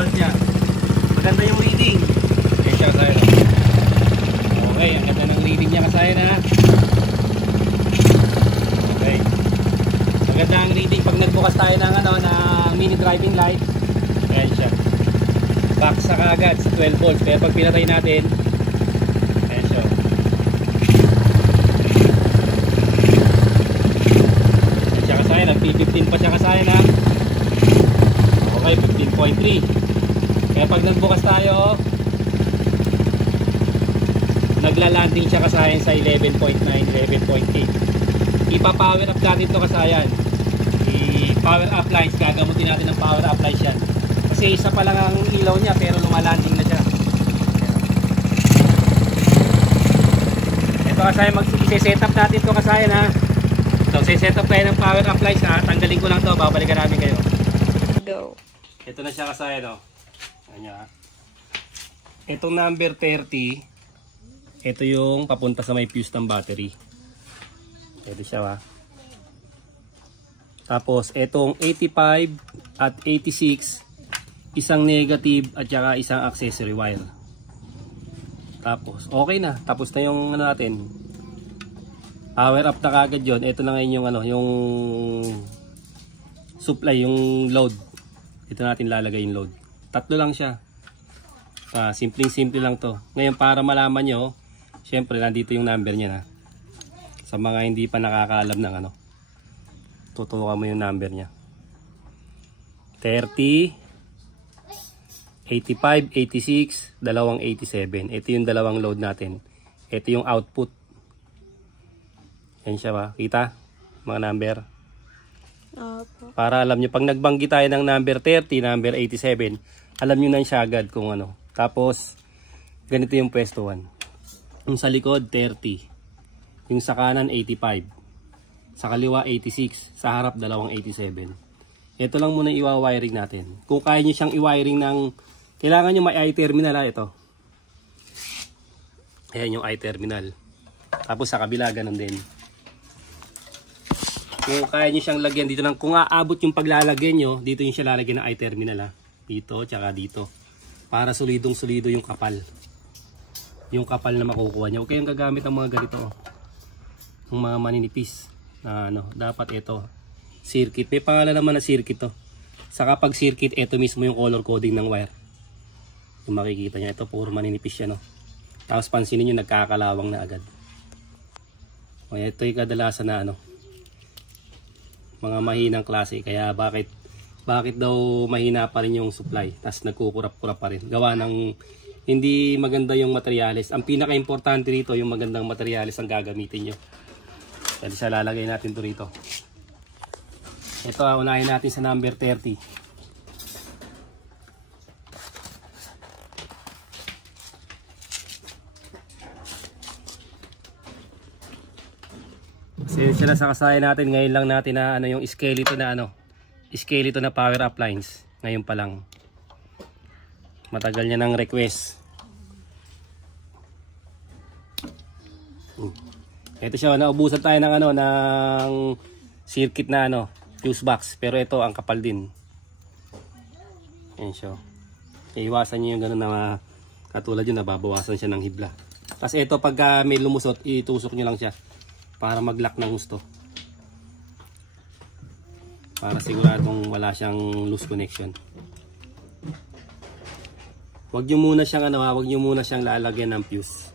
volt niya. Maganda yung reading. Okay siya kasayan. Okay, ang ganda ng reading niya kasayan ha. Okay. Maganda ang reading pag nagbukas tayo ng na mini driving light. Ayan siya. Baksa kaagad sa 12 volts. Pero pag pinatay natin, ayan siya. Ayan siya kasayan. Nag-P15 pa siya kasayan ha. Okay, 15.3. Kaya pag nagbukas tayo, nagla-landing siya kasayan sa 11.9, 11.8. Ipa-power up natin ito kasayan. I-power up lines, gagamutin natin ng power up lines yan. Kasi isa pa lang ang ilaw niya pero lumalanding na siya. Ito kasayan, mag-set up natin ito kasayan ha. So, set up tayo ng power up lines ha. Tanggalin ko lang ito, babalikan namin kayo. Go. Ito na siya kasayan o. Ayan ha. Itong number 30, ito yung papunta sa may fuse ng battery. Ito siya ha. Tapos itong 85 at 86, isang negative at saka isang accessory wire. Tapos okay na, tapos na yung ano natin. Power up na kagad yun. Ito na ngayon yung ano, yung supply, yung load. Ito natin lalagay yung load. Tatlo lang siya. Simple lang to. Ngayon para malaman nyo, syempre nandito yung number niya na. Sa mga hindi pa nakakaalam ng ano, tutukan mo yung number niya. 30, 85, 86, dalawang 87. Ito yung dalawang load natin. Ito yung output. Yan siya ba? Kita? Mga number. Para alam nyo, pag nagbanggi tayo ng number 30, number 87, alam nyo na siya agad kung ano. Tapos, ganito yung pwesto 1. Yung sa likod, 30. Yung sa kanan, 85. Sa kaliwa, 86. Sa harap, dalawang 87. Ito lang muna i-wiring natin. Kung kaya nyo siyang i-wiring ng, kailangan nyo may i-terminal ha, ito. Ayan yung i-terminal. Tapos sa kabila, ganun din. Kung kaya nyo siyang lagyan dito lang, kung aabot yung paglalagyan nyo, dito yung siya lalagyan ng i-terminal ha. Dito, tsaka dito. Para solidong solido yung kapal. Yung kapal na makukuha nyo. Huwag kayong gagamit ng mga ganito. Yung mga maninipis. Na ano, dapat ito. Circuit. May pangalan naman na circuit to. Saka pag circuit, ito mismo yung color coding ng wire. Yung makikita nyo. Ito puro maninipis siya no. Tapos pansinin nyo, nagkakalawang na agad. O ito yung kadalasan na ano. Mga mahinang klase. Kaya bakit daw mahina pa rin yung supply, tapos nagkukurap-kurap pa rin gawa ng hindi maganda yung materials. Ang pinaka-importante rito yung magandang materials ang gagamitin nyo. Kasi siya lalagay natin to rito. Ito unahin natin sa number 30. Kasi sila sa kasayan natin ngayon lang natin na ano yung skeleton na ano, skeleton na power up lines. Ngayon pa lang. Matagal niya ng request. Ito siya, naubusan tayo ng ano, ng circuit na ano, fuse box. Pero ito ang kapal din. Ayan siya. Iiwasan niyo yung gano'n na katulad yun, nababawasan siya ng hibla. Tapos ito pagka may lumusot, itusok niyo lang siya para mag-lock ng gusto. Para siguradong wala siyang loose connection. Huwag nyo muna siyang ano, huwag nyo muna siyang lalagyan ng fuse.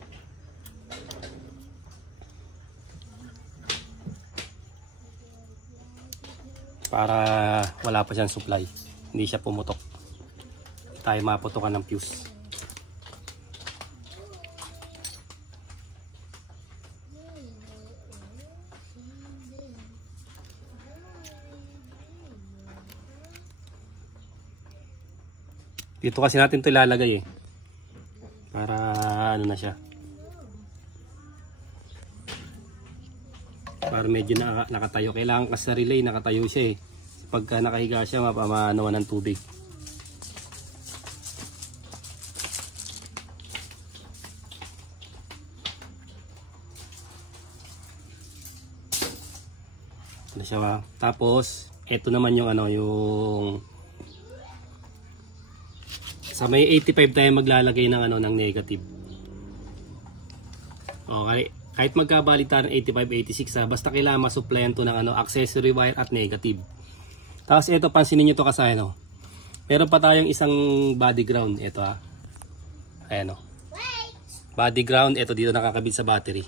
Para wala pa siyang supply. Hindi siya pumutok. Tayo maputokan ng fuse. Dito kasi natin ito ilalagay para ano na siya. Para medyo nakatayo. Kailangan kasi sa relay nakatayo siya Pagka nakahiga siya mapamanawan ng tubig. Ano siya. Tapos ito naman yung ano yung Sa may 85 tayo maglalagay ng ano ng negative. Okay, kahit magkabalitan 85, 86 basta kailangan ma-supplyan to ng ano accessory wire at negative. Tapos ito, pansinin niyo to kasi ano. Meron pa tayong isang body ground, ito Ayan body ground, ito dito nakakabit sa battery.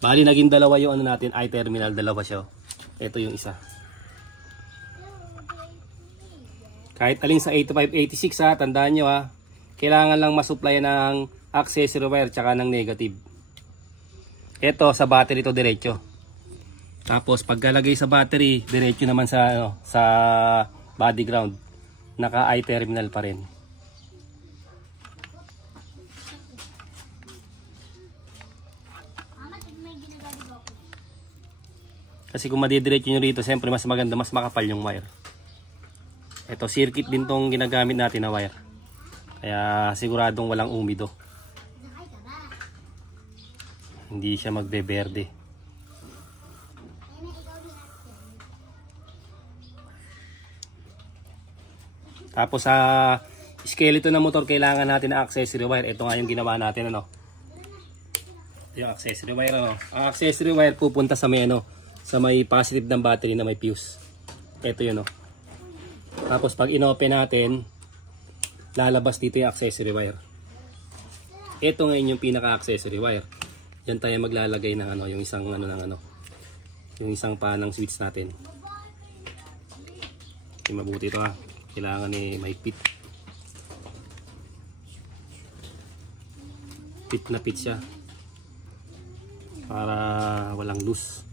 Bali naging dalawa yung ano natin, I-terminal, dalawa siya. Ito yung isa. Kahit alin sa 85, 86 tandaan nyo kailangan lang masupply ng accessory wire tsaka ng negative. Ito sa battery to diretso. Tapos pagkalagay sa battery, diretso naman sa sa body ground. Naka I-terminal pa rin. Kasi kung madidiretso nyo rito, siyempre mas maganda, mas makapal yung wire. Ito, circuit din tong ginagamit natin na wire. Kaya siguradong walang umido. Hindi siya magbe-berde. Tapos sa skeleton ng motor, kailangan natin ng accessory wire. Ito nga yung ginawa natin yung accessory wire Ang accessory wire pupunta sa may sa may positive ng battery na may fuse. Ito yun Tapos pag inopen natin, lalabas dito yung accessory wire. Ito ngayon yung pinaka-accessory wire. Yan tayo maglalagay ng yung isang yung isang pa ng switch natin. Hindi mabuti ito Kailangan may pit. Pit na pit siya. Para walang loose.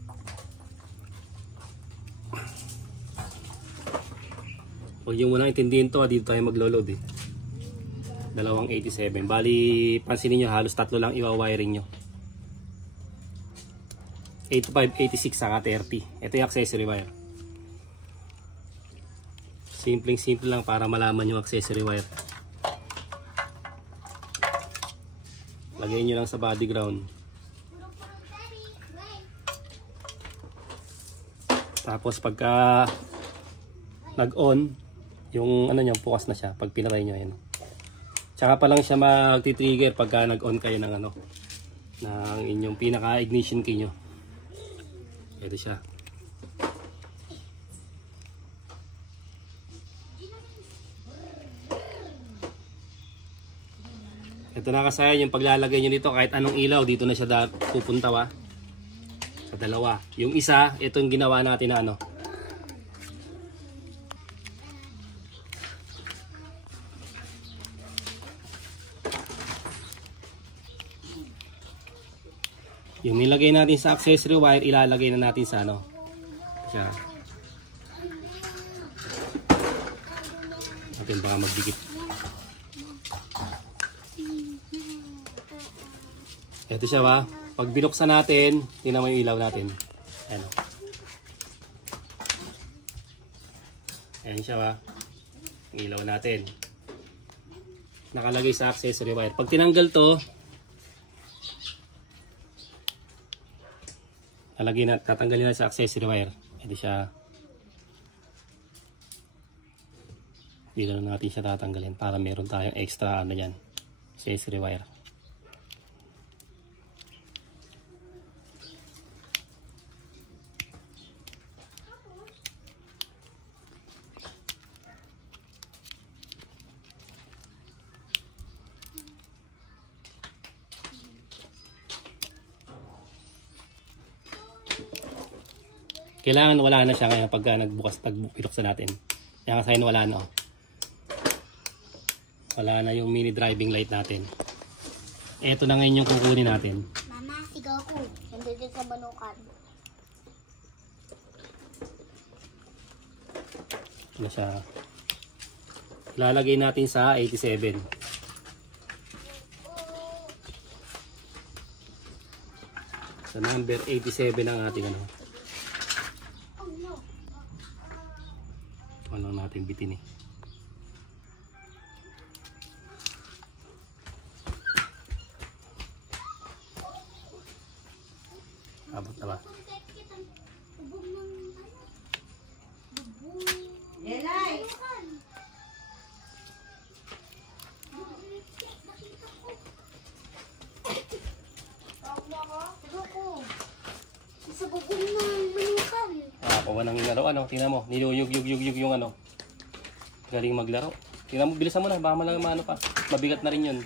Huwag yung muna intindihin to dito tayo maglo-load Dalawang 87. Bali, pansinin nyo halos tatlo lang iwa-wiring nyo. 85, 86 saka 30. Ito yung accessory wire. Simpleng-simple lang para malaman yung accessory wire. Lagay nyo lang sa body ground. Tapos pagka nag-on, yung niya, bukas na siya pag pinatay nyo Tsaka pa lang siya magti-trigger pagka nag-on kayo ng ng inyong pinaka-ignition key nyo. Pwede siya. Ito na kasaya yung paglalagay nyo dito, kahit anong ilaw dito na siya pupunta sa dalawa. Yung isa, ito yung ginawa natin na yung nilagay natin sa accessory wire, ilalagay na natin sa siya. Natin baka magdikit. Ito siya pag binuksan natin, tingnan mo yung ilaw natin. Ayan Ayan siya yung ilaw natin. Nakalagay sa accessory wire. Pag tinanggal to, tatanggalin na sa accessory wire. Ito siya. Dito na natin siya tatanggalin para meron tayong extra yan, accessory wire. Kailangan wala na siya ngayon pagka binuksan natin. Kaya kasi wala na Wala na yung mini driving light natin. Ito na ngayon yung kukunin natin. Mama, sigaw ko. Nandito sa banukan. Ano siya? Lalagay natin sa 87. Sa number 87 ang ating Walang natin bitin Abot na ba? Kuha ng laro, tingnan mo, niluyug yung galing maglaro. Tingnan mo, bilisan mo na, baka malang pa, mabigat na rin yun.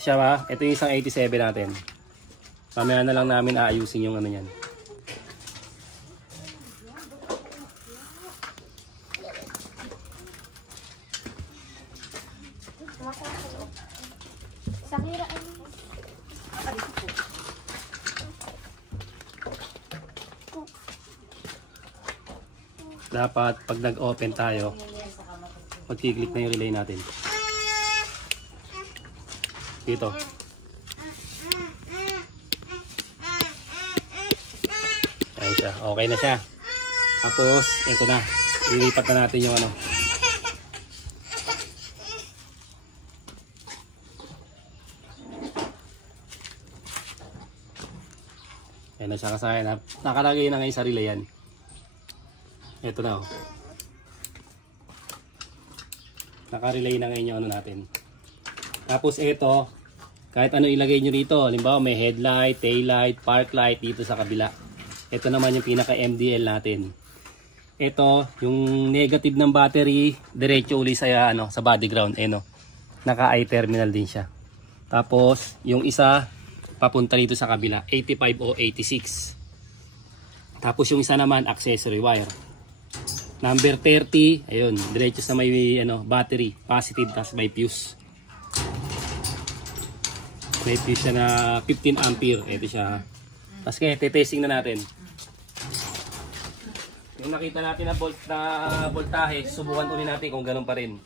Siya ba? Ito yung isang 87 natin. Mamaya na lang namin aayusin yung niyan. Dapat pag nag-open tayo, pag-click na yung relay natin. Dito. Ayan siya. Okay na siya. Tapos, ito na. Ilipat na natin yung Ayan na siya kasaya na. Nakalagay na ngayon sa relay yan. Ito na. Naka-relay na ngayon yung natin. Tapos ito, kahit ano ilagay nyo dito. Halimbawa may headlight, taillight, park light dito sa kabila. Ito naman yung pinaka MDL natin. Ito, yung negative ng battery, diretso uli sa body ground. Naka I-terminal din siya. Tapos, yung isa, papunta dito sa kabila, 85 o 86. Tapos yung isa naman, accessory wire. Number 30, ayun, diretso sa may battery, positive, tapos may fuse. May fuse siya na 15 ampere. Ito siya. Tapos kaya, testing na natin. Yung nakita natin na voltahe, subukan ulit natin kung ganun pa rin.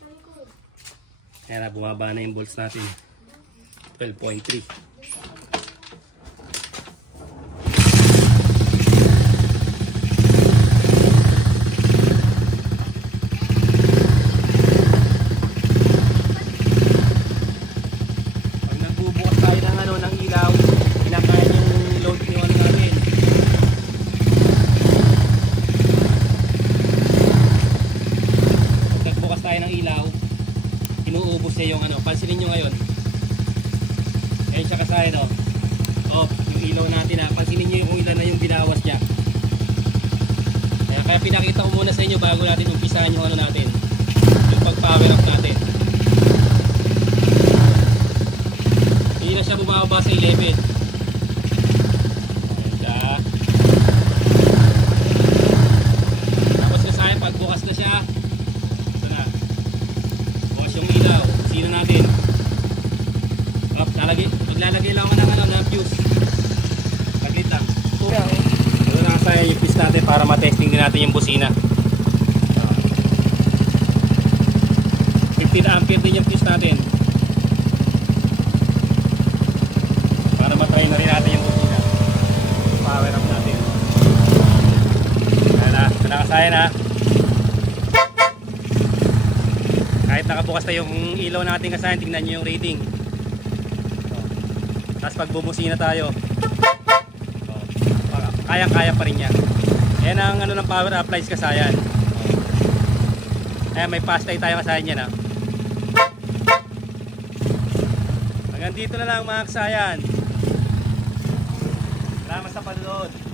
Kaya na, bumaba na yung volts natin. 12.3. Inuubos niya yung pansinin nyo ngayon. Ayan siya kasaya yung ilaw natin pansinin nyo yung ilan na yung binawas niya. Kaya pinakita ko muna sa inyo bago natin umpisahan yung natin, yung pag power up natin. Hindi na siya bumababa sa 11. Ayan siya. Tapos kasaya pagbukas na siya, yung ilaw, sino natin. Maglalagay lang ako ng fuse. Saglit lang. Ito na kasaya yung fuse natin para matesting din natin yung busina. 15 ampere din yung fuse natin. Para matry na rin natin yung busina. Power up natin. Ito na kasaya na. Kahit nakabukas na yung ilaw natin kasaya, tingnan nyo yung rating. Tapos pag bumusina tayo, kayang-kaya pa rin yan. Yan ang ng power applies kasayan. Ayan, may fast light tayo kasayan yan. Hanggang dito na lang mga kasayan. Salamat sa panonood.